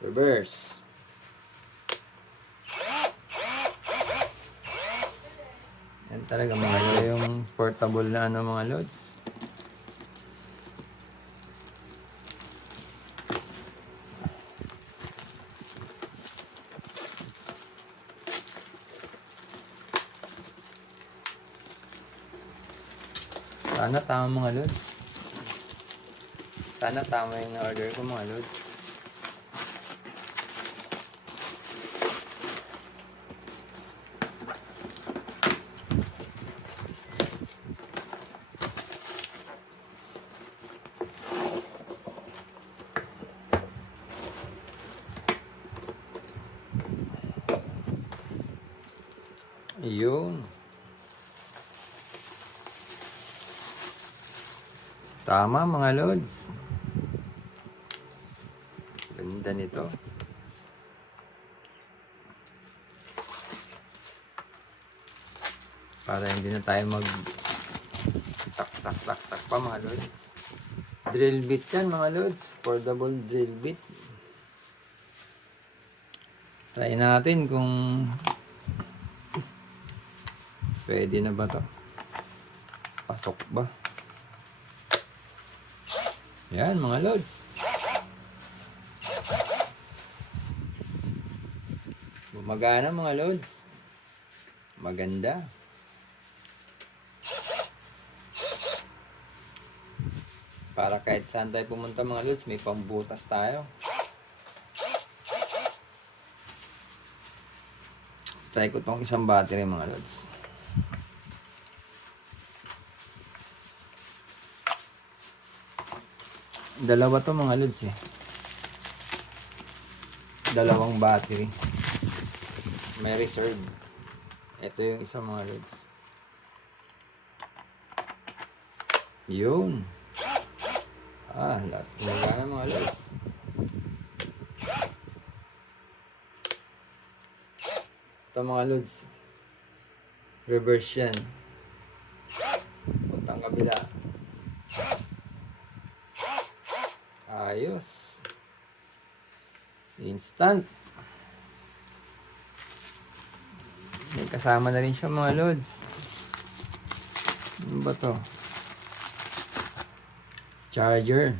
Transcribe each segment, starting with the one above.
Reverse. Yan talaga mga lods. Yung portable na ano mga lods. Sana tama mga lods. Sana tama yung na-order ko mga lods. Ayun. Tama mga lods. Ganda nito. Para hindi na tayo mag sak pa mga lods. Drill bit yan mga lods. Portable drill bit. Try natin kung pwede na ba to. Pasok ba? Yan mga lods. Gumagana mga lods. Maganda. Para kahit saan tayo pumunta mga lods, may pambutas tayo. Try ko tong isang battery mga lods. Dalawa to mga lods eh. Dalawang battery. May reserve. Ito yung isang mga lods. Yun. Lahat gumagana mga lods. Ito mga lods. Reverse yan. Puntang kabila. Ayos. Instant. May kasama na rin siya mga lods. Ano ba to? Charger.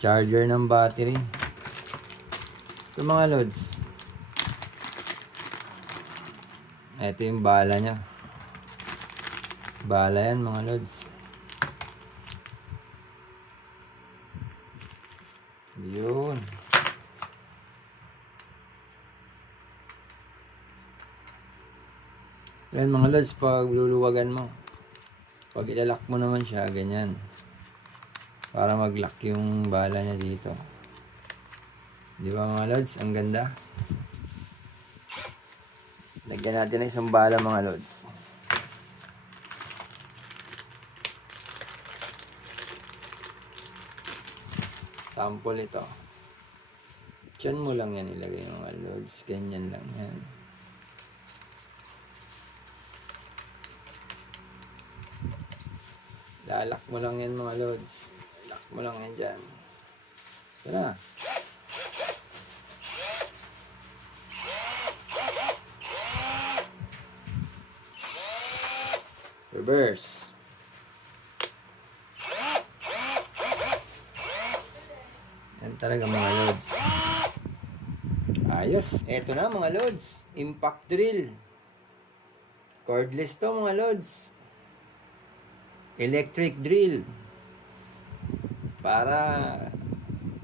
Charger ng battery. Ito mga lods. Ito yung bala niya. Bala yan mga lods. Yun. Yan mga lods, pag luluwagan mo, pag ilalak mo naman siya, ganyan. Para mag-lock yung bala niya dito. Di ba mga lods? Ang ganda. Lagyan natin ng isang bala mga lods. Sample ito. Diyan mo lang yan ilagay mga lods. Ganyan lang yan. Lalak mo lang yan mga lods. Lock mo lang yan dyan. Ito na. Reverse. Yan talaga mga lods. Ayos. Eto na mga lods. Impact drill. Cordless to mga lods. Electric drill. Para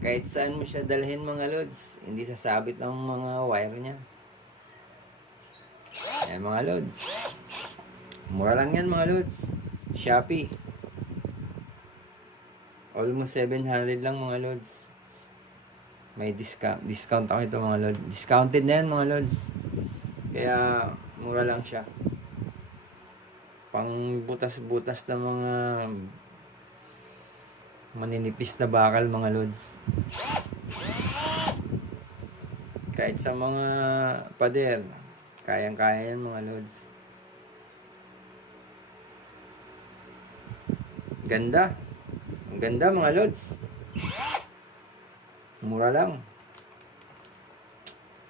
kahit saan mo siya dalhin mga lods, hindi sasabit ang mga wire niya. Yan mga lods. Mura lang yan mga lods. Shopee. Almost 700 lang mga lods. May discount ako ito mga lods. Discounted na yan mga lods. Kaya mura lang siya. Pang butas-butas na mga maninipis na bakal mga lods. Kahit sa mga pader, kayang-kaya yan mga lods. Ganda. Ang ganda mga lods. Mura lang.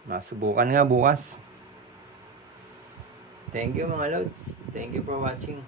Masubukan nga bukas. Thank you mga lods. Thank you for watching.